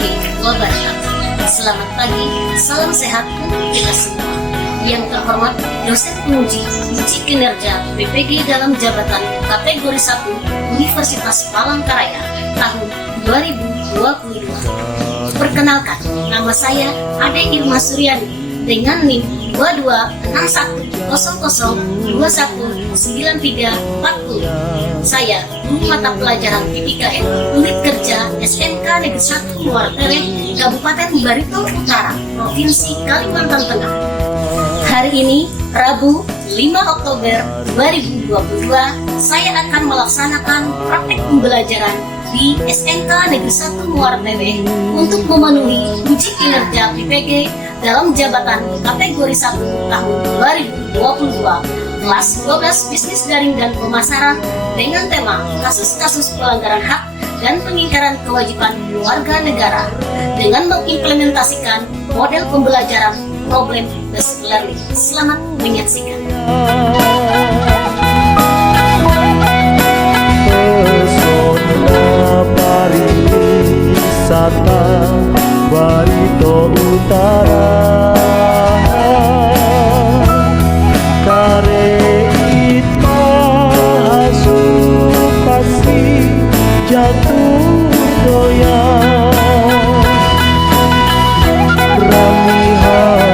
warahmatullahi wabarakatuh. Selamat pagi, salam sehat untuk kita semua. Yang terhormat dosen penguji uji kinerja PPG dalam jabatan kategori 1 Universitas Palangkaraya tahun 2022. Perkenalkan, nama saya Ade Irma Suryani dengan NIM 226100219340. Saya guru mata pelajaran PPKN Unit Kerja SMK Negeri 1 Muara Teleh, Kabupaten Barito Utara, Provinsi Kalimantan Tengah. Hari ini, Rabu 5 Oktober 2022, saya akan melaksanakan praktek pembelajaran di SMK Negeri 1 Muara Teleh untuk memenuhi uji kinerja PPG dalam jabatan kategori 1 tahun 2022 kelas 12 bisnis daring dan pemasaran dengan tema kasus-kasus pelanggaran hak dan pengingkaran kewajiban warga negara dengan mengimplementasikan model pembelajaran problem based learning. Selamat menyaksikan. Pesona pariwisata Barito Utara, Kareit Mahasukasi jatuh doyan, Ramihanami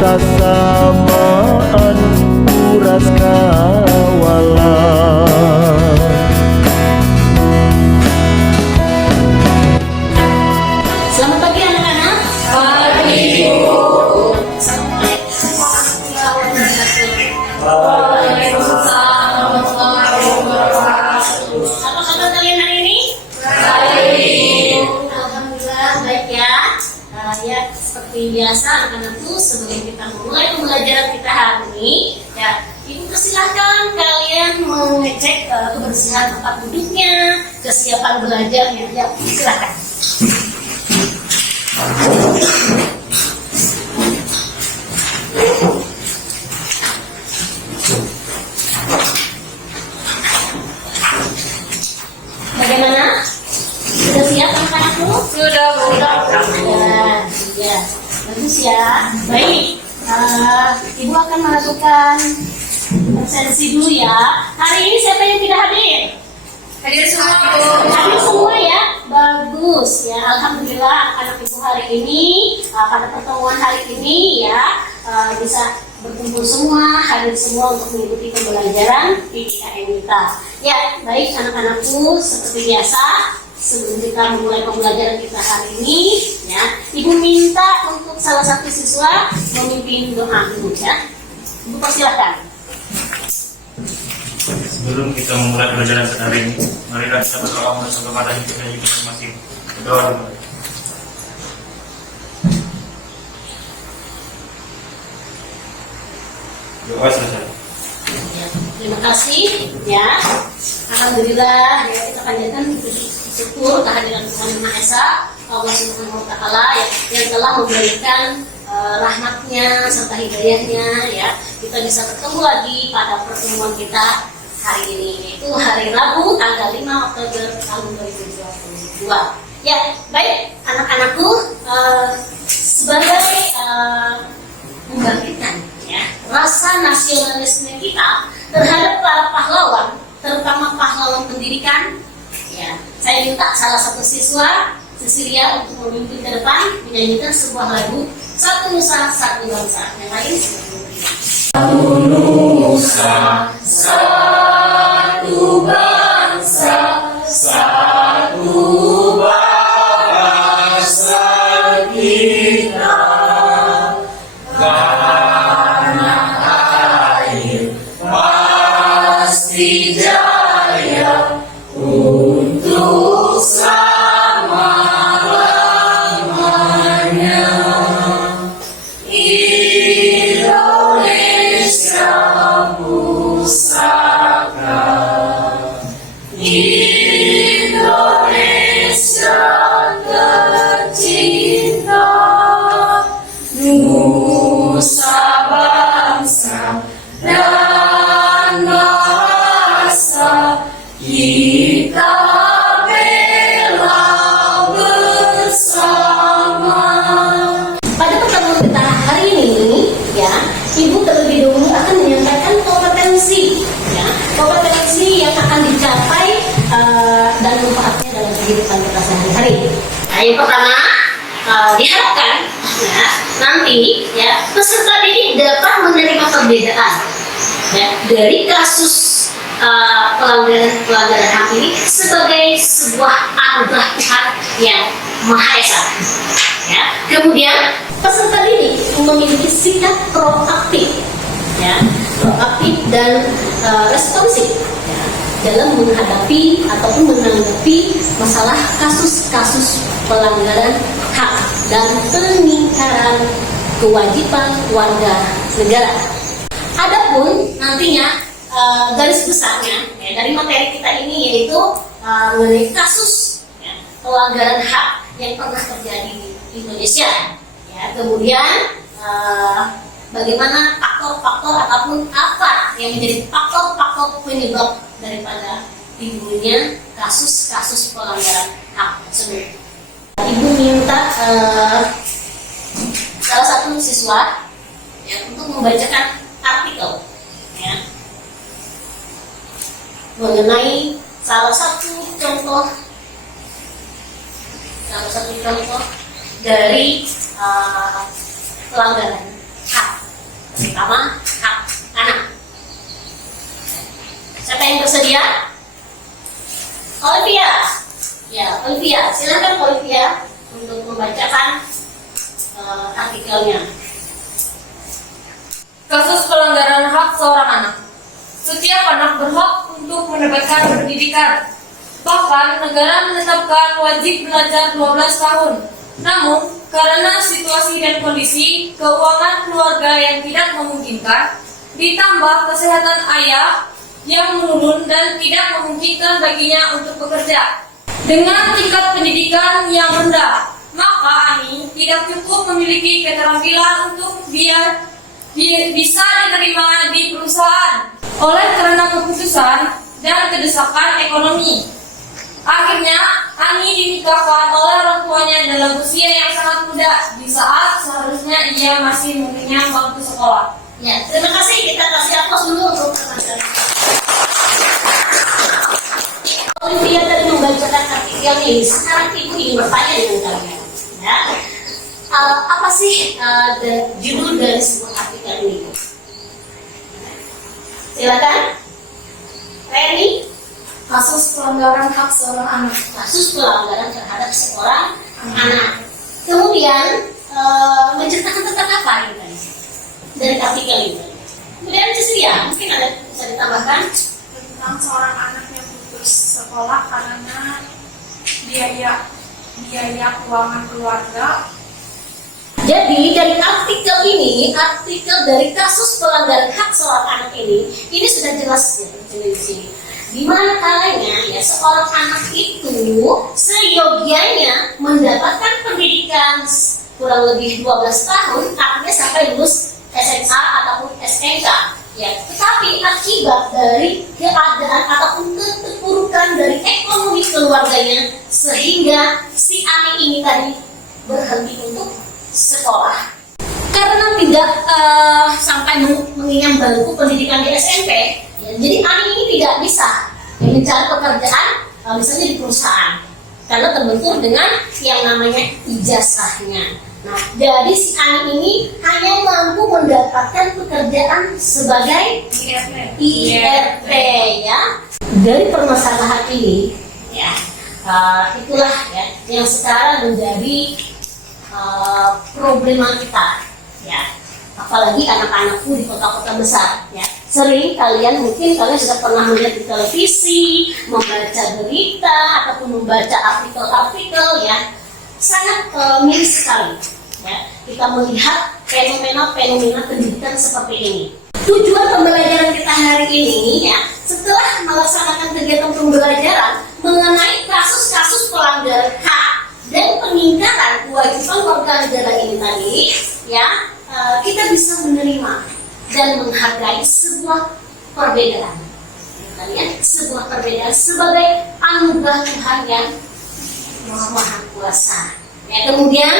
sasamaan uras kawalan. Selamat pagi anak-anak. Pagi. Assalamualaikum warahmatullahi wabarakatuh. Apa kabar kalian hari ini? Baik. Alhamdulillah baik ya. Ya seperti biasa anak-anakku, sebelum kita memulai pembelajaran kita hari ini, ya Ibu persilahkan kalian mengecek kebersihan tempat duduknya, kesiapan belajarnya. Ya silakan. Bagaimana? Sudah siap anak-anakku? Sudah, Bu. Ya, bagus ya. Baik, Ibu akan melakukan presensi dulu ya. Hari ini siapa yang tidak hadir? Hadir semua, Bu. Hadir semua ya. Bagus ya. Alhamdulillah anak Ibu hari ini pada pertemuan hari ini ya bisa berkumpul semua, hadir semua untuk mengikuti pembelajaran PPKN kita. Ya, baik anak-anakku, seperti biasa sebelum kita memulai pembelajaran kita hari ini, ya, Ibu minta untuk salah satu siswa memimpin doa dulu ya. Ibu persilakan. Sebelum kita memulai pelajaran hari ini, marilah kita berdoa kepada hidup dan hidup masing-masing. Berdoa dulu. Doa selesai. Ya, terima kasih ya. Alhamdulillah ya, kita panjatkan syukur kehadiran Tuhan Yang Maha Esa, Allah Subhanahu wa Ta'ala yang telah memberikan rahmatnya serta hidayahnya ya. Kita bisa bertemu lagi pada pertemuan kita hari ini, yaitu hari Rabu tanggal 5 Oktober tahun 2022. Ya, baik anak-anakku, sebagai membangkitkan ya rasa nasionalisme kita terhadap para pahlawan, terutama pahlawan pendidikan, ya saya minta salah satu siswa Cecilia untuk memimpin ke depan menyanyikan sebuah lagu Satu Nusa Satu Bangsa. Yang lain Satu Nusa Satu Bangsa, satu bahasa kita. Pasti jaya untuk selama-lamanya. Indonesia pusaka kemudian hari. Nah, yang pertama diharapkan ya, nanti ya peserta didik dapat menerima perbedaan ya, dari kasus pelanggaran HAM ini sebagai sebuah anugerah Tuhan yang Maha Esa. Ya. Kemudian peserta didik memiliki sikap proaktif, ya, proaktif dan responsif ya, dalam menghadapi ataupun menanggapi masalah kasus-kasus pelanggaran HAM dan pengingkaran kewajiban warga negara. Adapun nantinya garis besarnya ya, dari materi kita ini yaitu mengenai kasus ya, pelanggaran HAM yang pernah terjadi di Indonesia. Ya, kemudian bagaimana faktor-faktor ataupun apa yang menjadi faktor-faktor penyebab daripada timbulnya kasus-kasus pelanggaran HAM tersebut. Ibu minta salah satu siswa ya, untuk membacakan artikel ya, mengenai salah satu contoh dari pelanggaran HAM, terutama hak anak. Siapa yang bersedia? Olivia, ya Olivia, silakan Olivia untuk membacakan artikelnya. Kasus pelanggaran hak seorang anak. Setiap anak berhak untuk mendapatkan pendidikan. Bahkan negara menetapkan wajib belajar 12 tahun. Namun, karena situasi dan kondisi keuangan keluarga yang tidak memungkinkan, ditambah kesehatan ayah yang menurun dan tidak memungkinkan baginya untuk bekerja. Dengan tingkat pendidikan yang rendah, maka Ani tidak cukup memiliki keterampilan untuk bisa diterima di perusahaan. Oleh karena keputusan dan kedesakan ekonomi, akhirnya Ani dinikahkan oleh orang tuanya dalam usia yang sangat muda, di saat seharusnya ia masih mengenyam waktu sekolah. Ya, terima kasih. Kita kasih aplaus dulu untuk teman-teman. Olivia tadi membacakan artikel ini. Sekarang ibu ingin bertanya dengan kalian. Ya, apa sih judul dari sebuah artikel ini? Silakan, Reni. Kasus pelanggaran hak seorang anak. Kasus pelanggaran terhadap seorang anak. Kemudian menceritakan tentang apa ini dari artikel ini? Kemudian Cecilia, mungkin ada bisa ditambahkan tentang seorang anak yang putus sekolah karena biaya keuangan keluarga. Jadi dari artikel ini, artikel dari kasus pelanggaran hak seorang anak ini sudah jelas ya terjadi di sini. Di mana kalanya ya seorang anak itu seyogianya mendapatkan pendidikan kurang lebih 12 tahun, artinya sampai lulus SMA ataupun SMK. Ya, tetapi akibat dari keadaan ataupun keterpurukan dari ekonomi keluarganya sehingga si anak ini tadi berhenti untuk sekolah karena tidak sampai mengenyam bangku pendidikan di SMP ya, jadi Ani ini tidak bisa mencari pekerjaan misalnya di perusahaan karena terbentur dengan yang namanya ijazahnya. Nah, jadi si Ani ini hanya mampu mendapatkan pekerjaan sebagai IRT ya. Dari permasalahan ini ya, itulah ya yang sekarang menjadi problema kita ya, apalagi anak-anakku di kota-kota besar ya. Sering mungkin kalian sudah pernah melihat di televisi, membaca berita ataupun membaca artikel-artikel ya, sangat miris sekali ya kita melihat fenomena pendidikan seperti ini. Tujuan pembelajaran kita hari ini ya, setelah melaksanakan kegiatan pembelajaran mengenai kasus-kasus pelanggaran HAM dan pengingkaran kewajiban warga negara ini tadi ya, kita bisa menerima dan menghargai sebuah perbedaan ya, sebuah perbedaan sebagai anugerah Tuhan yang Maha Kuasa ya. Kemudian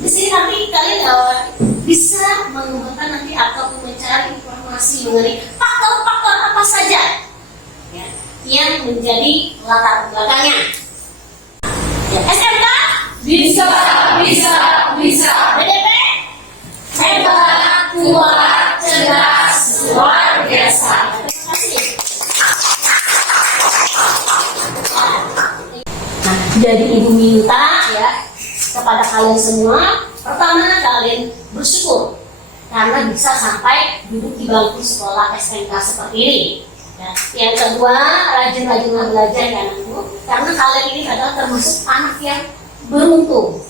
di sini nanti kalian bisa menggunakan nanti atau mencari informasi mengenai faktor-faktor apa saja ya, yang menjadi latar belakangnya. Ya, SMK Bisa, bisa, bisa. BDP Hebat, kuat, cerdas, luar biasa. Terima kasih. Nah, jadi ibu minta ya kepada kalian semua, pertama kalian bersyukur karena bisa sampai duduk di bangku sekolah SMK seperti ini. Ya. Yang kedua, rajin-rajinlah belajar ya anakku, karena kalian ini adalah termasuk anak yang beruntung.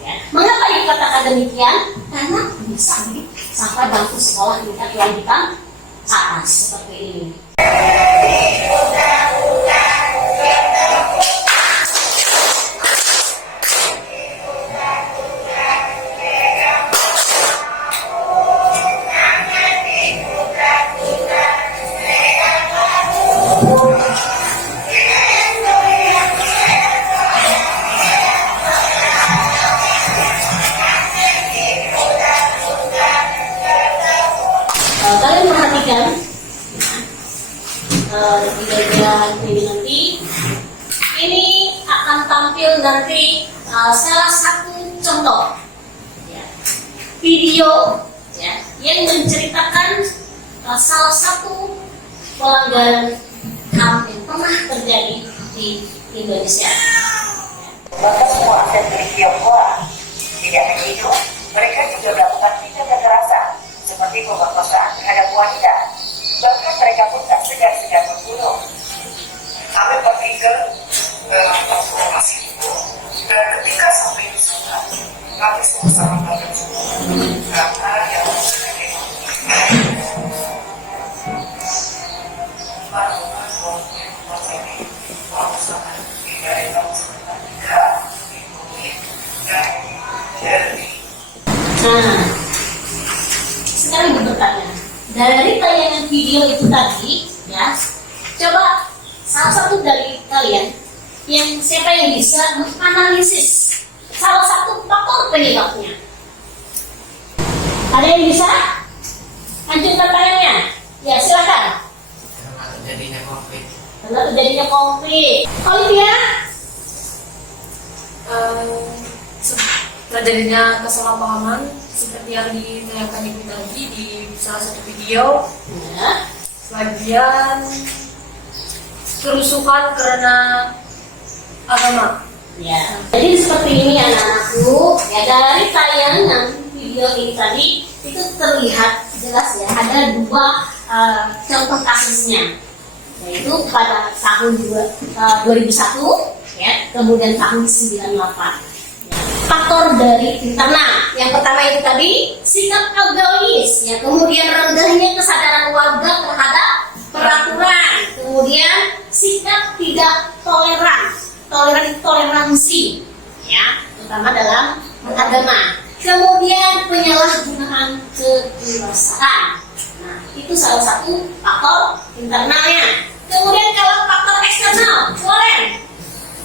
Ya. Mengapa dikatakan demikian? Karena bisa nih sampai bangku sekolah tingkat lanjutan atas seperti ini. Kalian perhatikan di bagian ini nanti, ini akan tampil nanti salah satu contoh ya, video ya, yang menceritakan salah satu pelanggaran HAM yang pernah terjadi di Indonesia. Maka semua aset milik Tionghoa tidak hanya itu, mereka juga melakukan tindak kekerasan seperti pemerkosaan terhadap wanita. Bahkan mereka pun tak segan-segan membunuh. Kami pergi ke transformasi itu, dan ketika sampai di sana, kami semua sama bersyukur karena yang Nah, sekarang ibu bertanya, dari tayangan video itu tadi, ya, coba salah satu dari kalian, yang siapa yang bisa menganalisis salah satu faktor penyebabnya? Ada yang bisa? Lanjutkan tangannya. Ya, silakan. Karena terjadinya konflik. Karena terjadinya konflik. Olivia? Terjadinya kesalahpahaman seperti yang ditayangkan ibu tadi di salah satu video. Ya. Kemudian kerusuhan karena agama. Ya, jadi seperti ini anak-anakku. Ya, dari tayangan video ini tadi itu terlihat jelas ya ada dua contoh kasusnya, yaitu pada tahun 2001 ya, kemudian tahun 98. Ya, faktor dari internal yang pertama itu tadi sikap egois, ya, kemudian rendahnya kesadaran warga terhadap peraturan, kemudian sikap tidak toleransi, ya, terutama dalam beragama. Kemudian penyalahgunaan kekuasaan. Nah, itu salah satu faktor internalnya. Kemudian kalau faktor eksternal, Loren.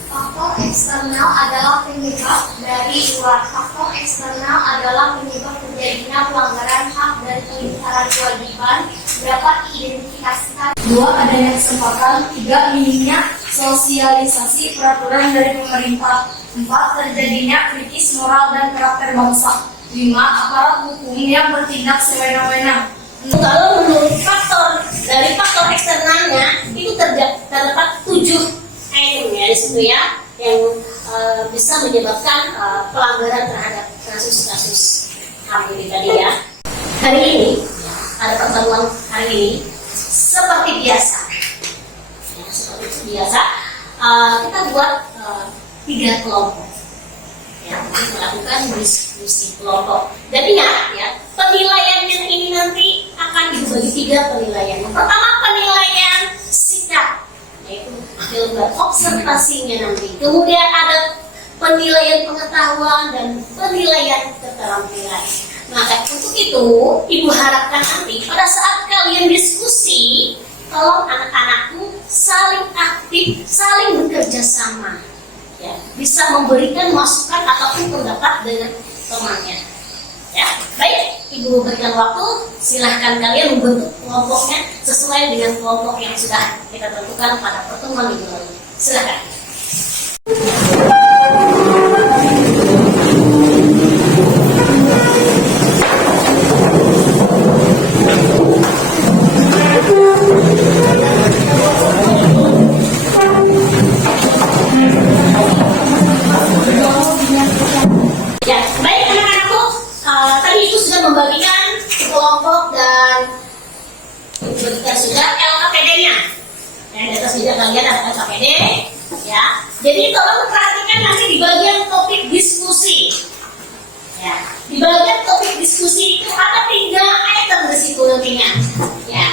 Faktor eksternal adalah penyebab dari luar. Faktor eksternal adalah penyebab terjadinya pelanggaran hak dan pelanggaran kewajiban dapat diidentifikasikan. 2. Adanya kesempatan. 3. Minimnya sosialisasi peraturan dari pemerintah. 4. Terjadinya kritis moral dan karakter bangsa. 5. Aparat hukum yang bertindak sewenang-wenang. Kalau menurut faktor dari faktor eksternalnya itu terdapat 7 item ya di situ ya, yang bisa menyebabkan pelanggaran terhadap kasus-kasus HAM ini tadi ya. Hari ini ada pertemuan hari ini seperti biasa. Ya, seperti biasa kita buat 3 kelompok. Ya, untuk melakukan diskusi kelompok. Dan ingat ya, penilaiannya ini nanti akan dibagi 3 penilaian. Yang pertama penilaian sikap, yaitu ilmu observasinya nanti. Kemudian ada penilaian pengetahuan dan penilaian keterampilan. Maka untuk itu, ibu harapkan nanti pada saat kalian diskusi, tolong anak-anakku saling aktif, saling bekerja sama. Ya, bisa memberikan masukan ataupun pendapat dengan temannya. Ya, baik, ibu berikan waktu, silahkan kalian membentuk kelompoknya sesuai dengan kelompok yang sudah kita tentukan pada pertemuan minggu lalu. Silahkan. diskusi itu ada 3 item di situ nantinya. Ya,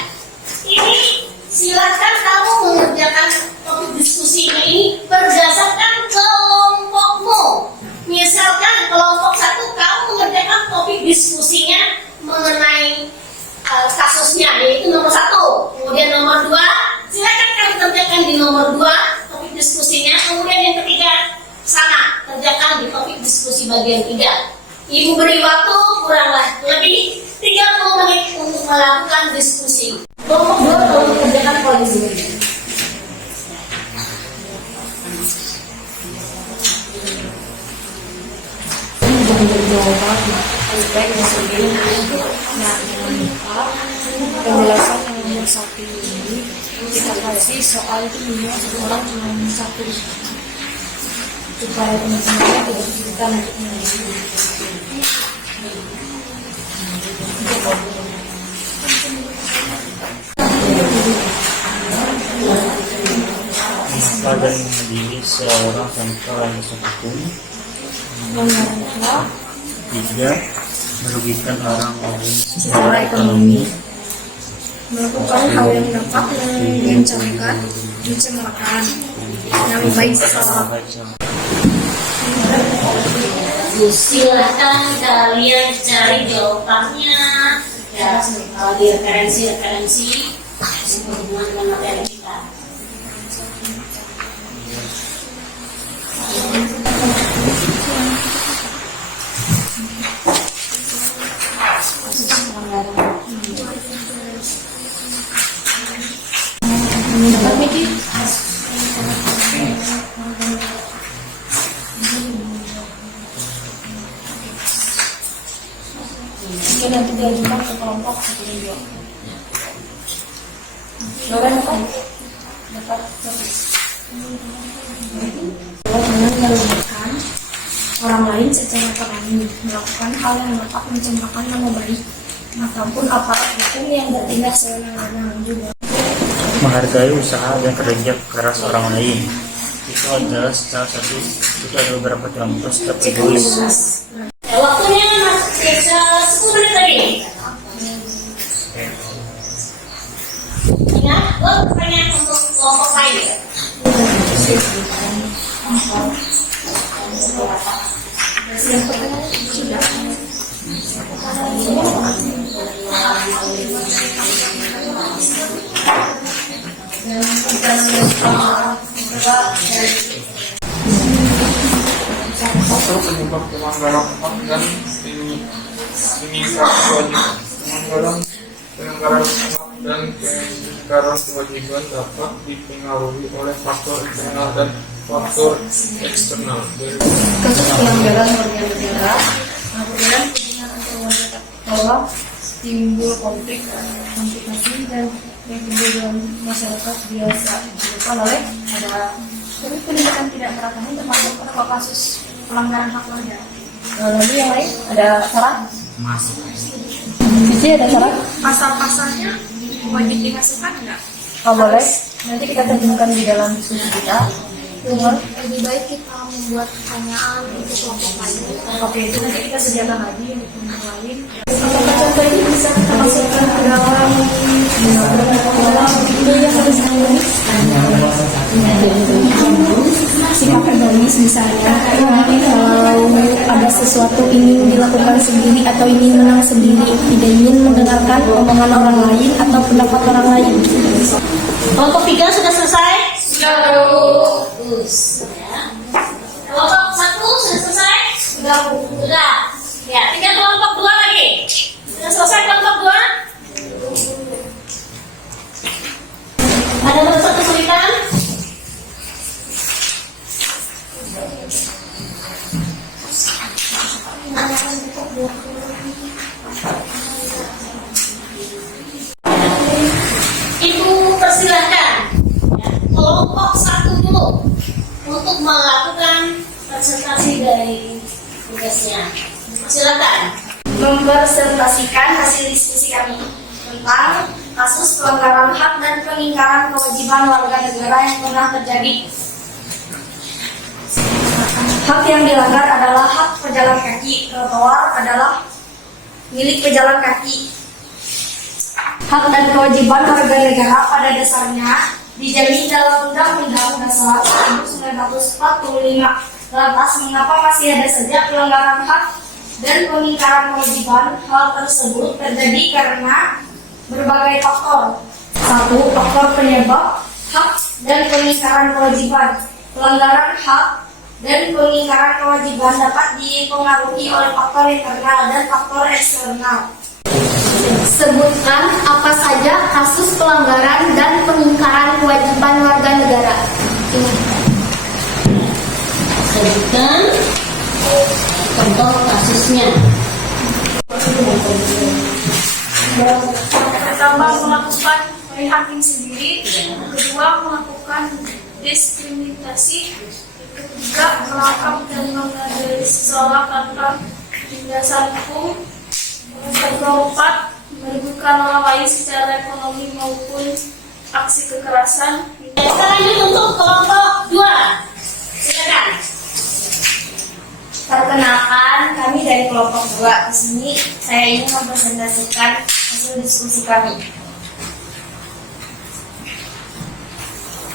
ini silakan kamu mengerjakan topik diskusinya ini berdasarkan kelompokmu. Misalkan kelompok 1 kamu mengerjakan topik diskusinya mengenai kasusnya, yaitu nomor 1. Kemudian nomor 2, silakan kamu kerjakan di nomor 2 topik diskusinya. Kemudian yang ketiga, sana kerjakan di topik diskusi bagian 3. Ibu beri waktu kurang lebih 30 menit untuk melakukan diskusi. Kelompok 2 tolong kerjakan koalisi ini. Penjelasan yang nomor 1 ini kita kasih soal itu minimal 1 orang nomor 1 supaya teman-temannya tidak kesulitan untuk mengerti. Maka dan menjadi seorang tanpa landasan hukum. Yang kedua, 3. Merugikan orang lain secara ekonomi, melakukan hal yang dapat mengancamkan, mencemarakan nama baik seseorang. Silahkan kalian cari jawabannya ya, di referensi berhubungan dengan materi kita. Dapat mikir? Oke, nanti diajukan ke kelompok 1 dan 2. Kalian dapat terus. Jangan merugikan orang lain secara ekonomi, melakukan hal yang dapat mencemarakan nama baik ataupun aparat hukum yang bertindak sewenang-wenang juga. menghargai usaha dan kerja keras orang lain. Itu adalah salah satu, itu ada beberapa contoh sikap egois. Waktunya sisa 10 menit lagi. Ingat, pertanyaan untuk kelompok lain. Faktor penyebab pelanggaran hak dan peningkatan kewajiban pelanggaran hak dan peningkatan kewajiban dapat dipengaruhi oleh faktor internal dan faktor eksternal. Kasus pelanggaran warga negara, kemudian hubungan antar warga bahwa timbul komplikasi dan yang timbul dalam masyarakat biasa disebabkan oleh ada penindakan tidak merata termasuk beberapa kasus pelanggaran hak warga. Lalu yang lain ada syarat? Masuk. Cici ada syarat? Pasal-pasalnya wajib dimasukkan enggak? Oh boleh. Nanti kita terjemahkan di dalam diskusi kita. Lebih baik kita membuat pertanyaan untuk kelompok lain. Oke, itu nanti kita sediakan lagi untuk kelompok lain. Apakah contoh ini bisa kita masukkan ke dalam video yang harus ditulis? Sikap egois misalnya, kalau ada sesuatu ingin dilakukan sendiri atau ingin menang sendiri, tidak ingin mendengarkan omongan orang lain atau pendapat orang lain. Kelompok 3 sudah selesai? Bagus. Ya. Kelompok 1 sudah selesai? Sudah. Ya, tinggal kelompok 2 lagi. Sudah selesai kelompok 2? Ada merasa kesulitan? Ibu persilahkan kelompok 1 dulu untuk melakukan presentasi dari tugasnya. Silakan. Mempresentasikan hasil diskusi kami tentang kasus pelanggaran hak dan pengingkaran kewajiban warga negara yang pernah terjadi. Hak yang dilanggar adalah hak pejalan kaki, trotoar adalah milik pejalan kaki. Hak dan kewajiban warga negara pada dasarnya dijamin dalam Undang-Undang Dasar 1945. Lantas, mengapa masih ada saja pelanggaran hak dan pengingkaran kewajiban? Hal tersebut terjadi karena berbagai faktor. 1. Faktor penyebab hak dan pengingkaran kewajiban. Pelanggaran hak dan pengingkaran kewajiban dapat dipengaruhi oleh faktor internal dan faktor eksternal. Sebutkan apa saja kasus pelanggaran dan pengingkaran kewajiban warga negara. Sebutkan contoh kasusnya. Pertama, melakukan oleh hakim sendiri. Kedua, melakukan diskriminasi. Ketiga, melangkap dan mengadili seseorang tanpa dasar hukum. Keempat, merugikan orang lain secara ekonomi maupun aksi kekerasan. Sekarang ini untuk kelompok 2. Silakan. Perkenalkan, kami dari kelompok 2. Di sini saya ingin mempresentasikan hasil diskusi kami.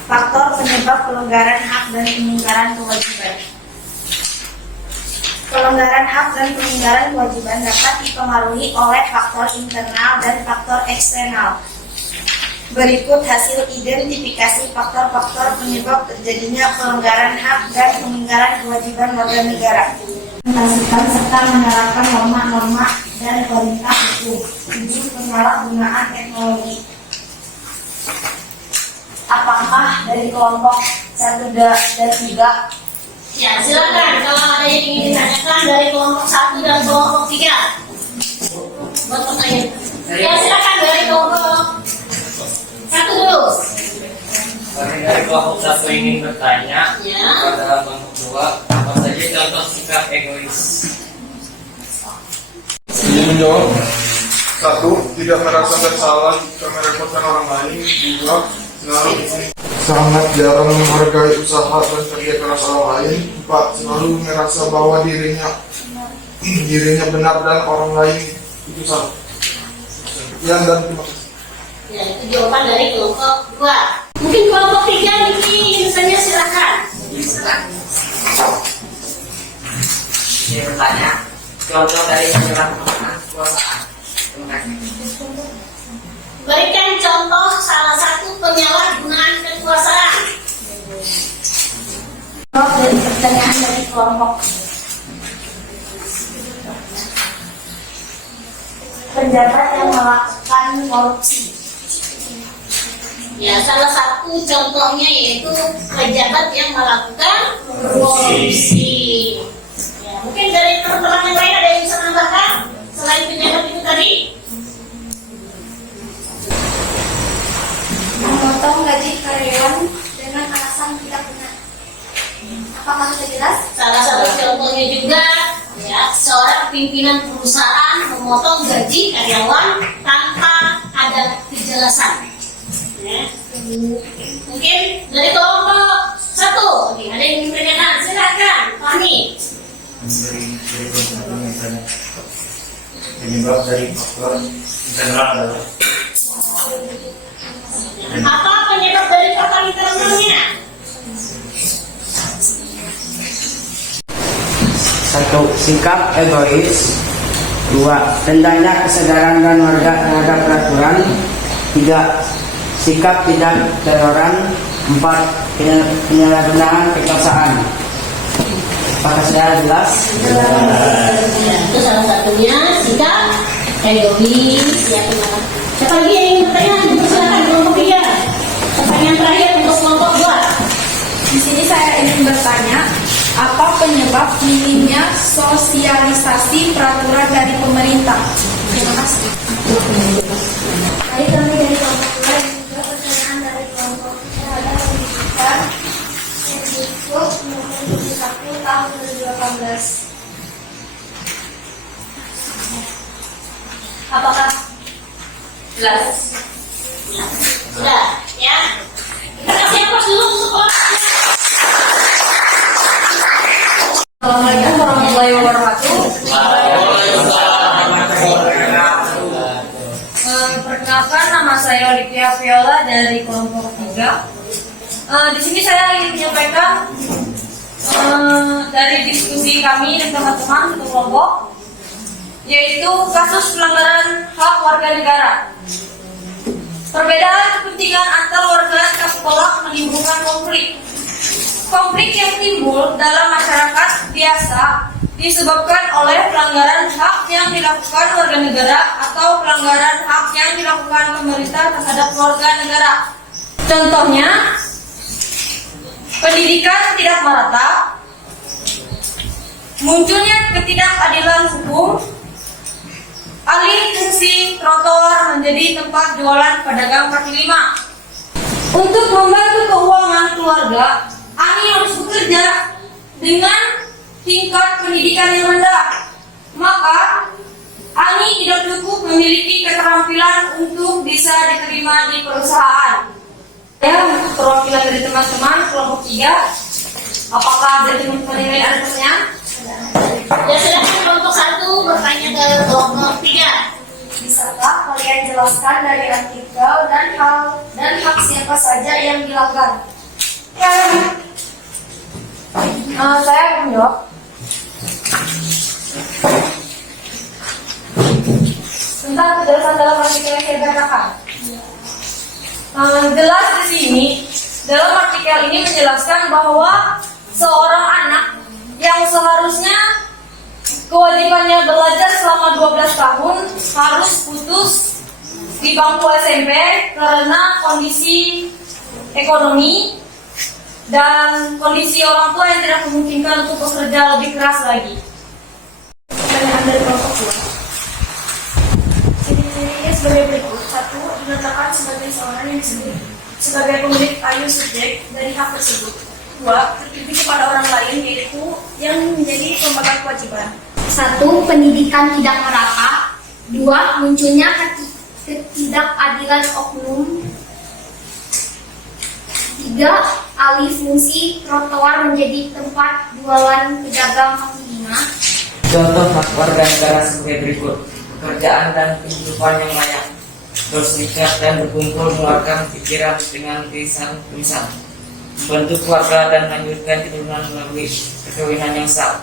Faktor penyebab pelanggaran hak dan pengingkaran kewajiban. Pelanggaran hak dan pengingkaran kewajiban dapat dipengaruhi oleh faktor internal dan faktor eksternal. Berikut hasil identifikasi faktor-faktor penyebab terjadinya pelanggaran hak dan pengingkaran kewajiban warga negara. Implementasikan serta menerapkan norma-norma dan perintah hukum. 7. Penyalahgunaan teknologi. Apakah dari kelompok 1 dan 3? Ya, silakan kalau ada yang ingin ditanyakan dari kelompok 1 dan kelompok 3. Buat pertanyaan. Ya, silakan dari kelompok 1 dulu. Dari kelompok 1 ingin bertanya Ya. kepada kelompok 2, apa saja contoh sikap egois? Ingin menjawab. 1. Tidak merasa bersalah jika merepotkan orang lain. 2. Sangat jarang menghargai usaha dan kerja keras orang lain. 4. Selalu merasa bahwa dirinya benar dan orang lain itu salah. Sekian dan terima kasih. Ya, itu jawaban dari kelompok 2. Mungkin kelompok 3 ini misalnya silakan. Ingin bertanya contoh dari penyalahgunaan kekuasaan. Terima kasih. Berikan contoh salah satu penyalahgunaan kekuasaan. Jawab dari pertanyaan dari kelompok. Penjabat yang melakukan korupsi. Ya, salah satu contohnya yaitu pejabat yang melakukan korupsi. Ya, mungkin dari teman-teman yang lain ada yang bisa menambahkan selain pejabat itu tadi? Memotong gaji karyawan dengan alasan tidak benar. Apakah sudah jelas? Salah satu contohnya juga ya, seorang pimpinan perusahaan memotong gaji karyawan tanpa ada kejelasan. Ya. Mungkin dari kelompok 1, oke, ada yang ingin bertanya, silakan, Fahmi. Penyebab dari faktor internal adalah Apa penyebab dari faktor internalnya? 1. Sikap egois. 2. Rendahnya kesadaran dan warga terhadap peraturan. 3. Sikap tidak toleran. 4. Penyalahgunaan kekuasaan. Apakah sudah jelas? Ya, itu salah satunya sikap egois. Ya, siapa lagi yang ingin bertanya? Silakan kelompok 3. Pertanyaan terakhir untuk kelompok 2. Di sini saya ingin bertanya, apa penyebab minimnya sosialisasi peraturan dari pemerintah? Terima kasih. Baik, kami dari kelompok 2 dan juga pertanyaan dari kelompok 3 adalah pendidikan Kemdikbud nomor 71 tahun 2018. Apakah jelas? Sudah, ya. Kita kasih apa dulu untuk kelompok. Assalamualaikum warahmatullahi wabarakatuh. Waalaikumsalam. saya Olivia Viola dari kelompok 3. Di sini saya ingin menyampaikan dari diskusi kami dan teman-teman satu kelompok, yaitu kasus pelanggaran hak warga negara. Perbedaan kepentingan antar warga tak sekolah menimbulkan konflik. Konflik yang timbul dalam masyarakat biasa disebabkan oleh pelanggaran hak yang dilakukan warga negara atau pelanggaran hak yang dilakukan pemerintah terhadap warga negara. Contohnya, pendidikan tidak merata, munculnya ketidakadilan hukum, alih fungsi trotoar menjadi tempat jualan pedagang kaki lima. Untuk membantu keuangan keluarga, Ani harus bekerja dengan tingkat pendidikan yang rendah. Maka, Ani tidak cukup memiliki keterampilan untuk bisa diterima di perusahaan. Ya, untuk perwakilan dari teman-teman kelompok 3, apakah dari teman-teman yang lain ada pertanyaan? Ya, silakan kelompok 1 bertanya ke kelompok 3. Bisakah kalian jelaskan dari artikel dan hak siapa saja yang dilanggar? Saya akan menjawab. Tentang kejelasan dalam artikel yang saya bacakan. Jelas di sini, dalam artikel ini menjelaskan bahwa seorang anak yang seharusnya kewajibannya belajar selama 12 tahun harus putus di bangku SMP karena kondisi ekonomi dan kondisi orang tua yang tidak memungkinkan untuk bekerja lebih keras lagi. Pertanyaan dari kelompok 2. Ciri-cirinya sebagai berikut. 1. Dinyatakan sebagai seorang yang disebut sebagai pemilik ayu subjek dari hak tersebut. 2. Tertuju kepada orang lain, yaitu yang menjadi pemegang kewajiban. 1. Pendidikan tidak merata. 2. Munculnya ketidakadilan oknum. 3. Alih fungsi trotoar menjadi tempat jualan pedagang kaki lima. Contoh hak warga negara sebagai berikut: pekerjaan dan kehidupan yang layak, berserikat dan berkumpul mengeluarkan pikiran dengan tulisan, membentuk keluarga dan melanjutkan keturunan melalui perkawinan yang sah.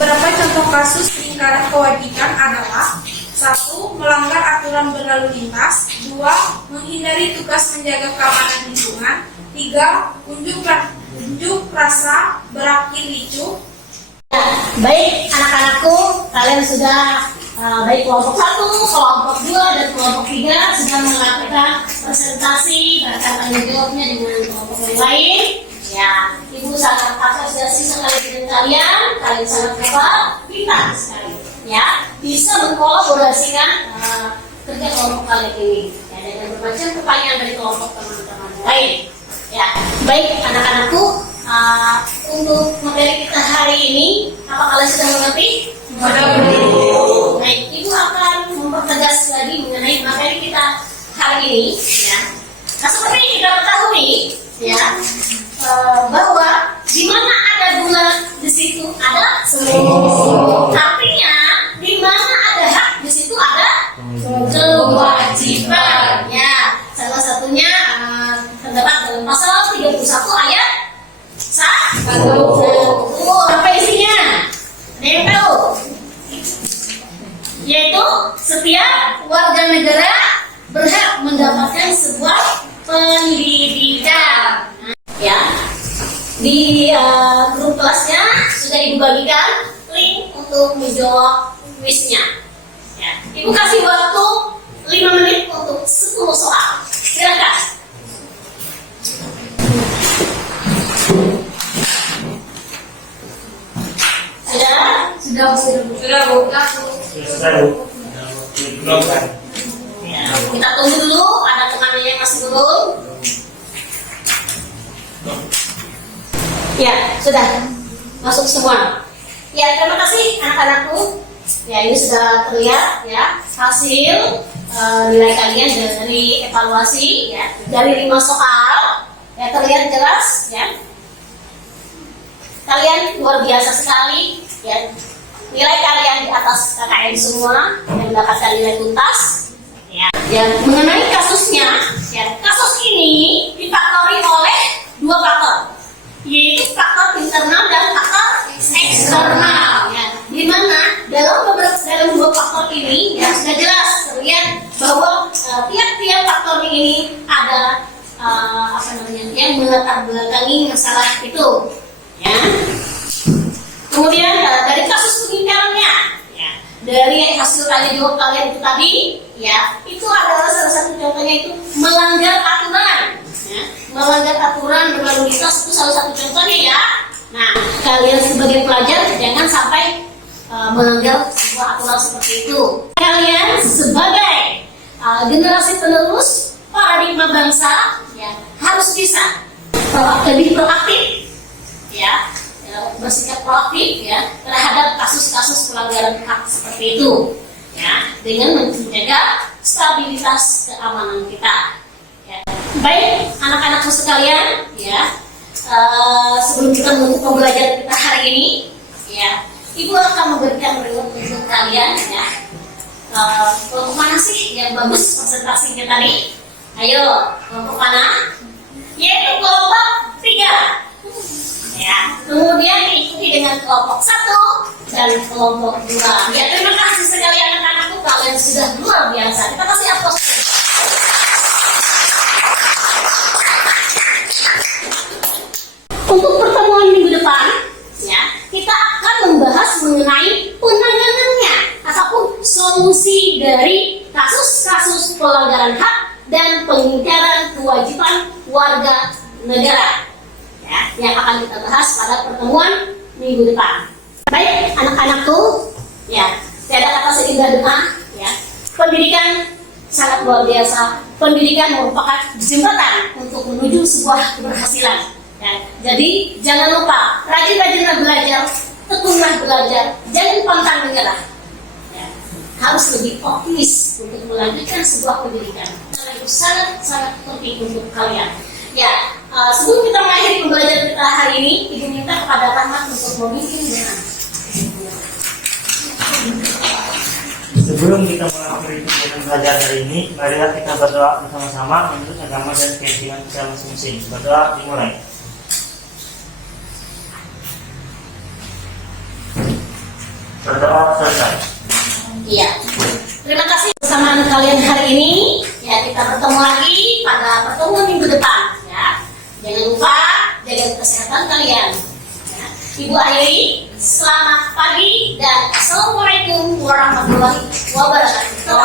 Beberapa contoh kasus pelanggaran kewajiban adalah: 1. Melanggar aturan berlalu lintas. 2. Menghindari tugas menjaga keamanan lingkungan. 3. Unjuk rasa berakhir ricuh. Baik anak-anakku, kalian sudah baik kelompok 1, kelompok 2, dan kelompok 3 sudah melakukan presentasi bahkan tanya jawabnya dengan kelompok yang lain. Ya, Ibu sangat apresiasi sekali dengan kalian sangat hebat, pintar sekali. Ya, bisa mengkolaborasikan kerja kelompok kalian ini. Ya, dengan berbagai pertanyaan dari kelompok teman-teman lain. Ya, baik anak-anakku, untuk materi kita hari ini, apa kalian sudah mengerti? Baik, Ibu akan mempertegas lagi mengenai materi kita hari ini. Ya. Nah, seperti yang kita ketahui, ya, bahwa di mana ada bunga di situ ada seluruh. Artinya, di mana ada hak di situ ada kewajiban. Ya, salah satunya terdapat dalam pasal 31 ayat 1. Apa isinya? Ada yang tahu? Yaitu setiap warga negara berhak mendapatkan sebuah pendidikan. Ya, di grup kelasnya sudah dibagikan link untuk menjawab kuisnya. Ya, Ibu kasih waktu 5 menit untuk 10 soal. Silakan. Sudah Bu. Ya, kita tunggu dulu, ada temannya yang masih belum. Ya, sudah masuk semua. Ya, terima kasih anak-anakku. Ya, ini sudah terlihat ya hasil nilai kalian dari evaluasi ya dari 5 soal. Ya, terlihat jelas ya. Kalian luar biasa sekali ya. Nilai kalian di atas KKM semua yang mendapatkan nilai tuntas Ya, mengenai kasusnya, kasus ini difaktori oleh 2 faktor, yaitu faktor internal dan faktor eksternal. Ya, di mana dalam 2 faktor ini sudah jelas terlihat bahwa tiap-tiap faktor ini ada yang melatar belakangi masalah itu. Ya. Kemudian dari kasus pengingkarannya, dari hasil tanya jawab kalian itu tadi, itu adalah salah satu contohnya itu melanggar aturan. Melanggar aturan berlalu lintas itu salah satu contohnya ya. Nah, kalian sebagai pelajar jangan sampai melanggar sebuah aturan seperti itu. Kalian sebagai generasi penerus paradigma bangsa harus bisa lebih proaktif, bersikap proaktif terhadap kasus-kasus pelanggaran hak seperti itu, dengan menjaga stabilitas keamanan kita. Baik anak-anakku sekalian, sebelum kita menutup pembelajaran kita hari ini, Ibu akan memberikan reward untuk kalian. Kelompok mana sih yang bagus konsentrasinya tadi? Ayo, kelompok mana? Yaitu kelompok 3. Kemudian diikuti dengan kelompok 1 dan kelompok 2. Terima kasih sekali anak-anakku, kalian sudah luar biasa. Kita kasih aplaus. Untuk pertemuan minggu depan, kita akan membahas mengenai penanganannya ataupun solusi dari kasus-kasus pelanggaran hak dan pengingkaran kewajiban warga negara, yang akan kita bahas pada pertemuan minggu depan. Baik anak-anakku, tiada kata seindah doa. Pendidikan sangat luar biasa. Pendidikan merupakan jembatan untuk menuju sebuah keberhasilan. Jadi jangan lupa rajin-rajinlah belajar, tekunlah belajar, jangan pantang menyerah. Harus lebih optimis untuk melanjutkan sebuah pendidikan. Karena itu sangat-sangat penting untuk kalian. Sebelum kita mengakhiri pembelajaran kita hari ini, Ibu minta kepada Rahmat untuk memimpin doa. Sebelum kita mengakhiri pembelajaran hari ini, marilah kita berdoa bersama-sama menurut agama dan keyakinan kita masing-masing. Berdoa dimulai. Berdoa selesai. Terima kasih bersama anak kalian hari ini. Kita bertemu lagi pada pertemuan minggu depan. Jangan lupa jaga kesehatan kalian. Ibu akhiri, selamat pagi dan assalamualaikum warahmatullahi wabarakatuh.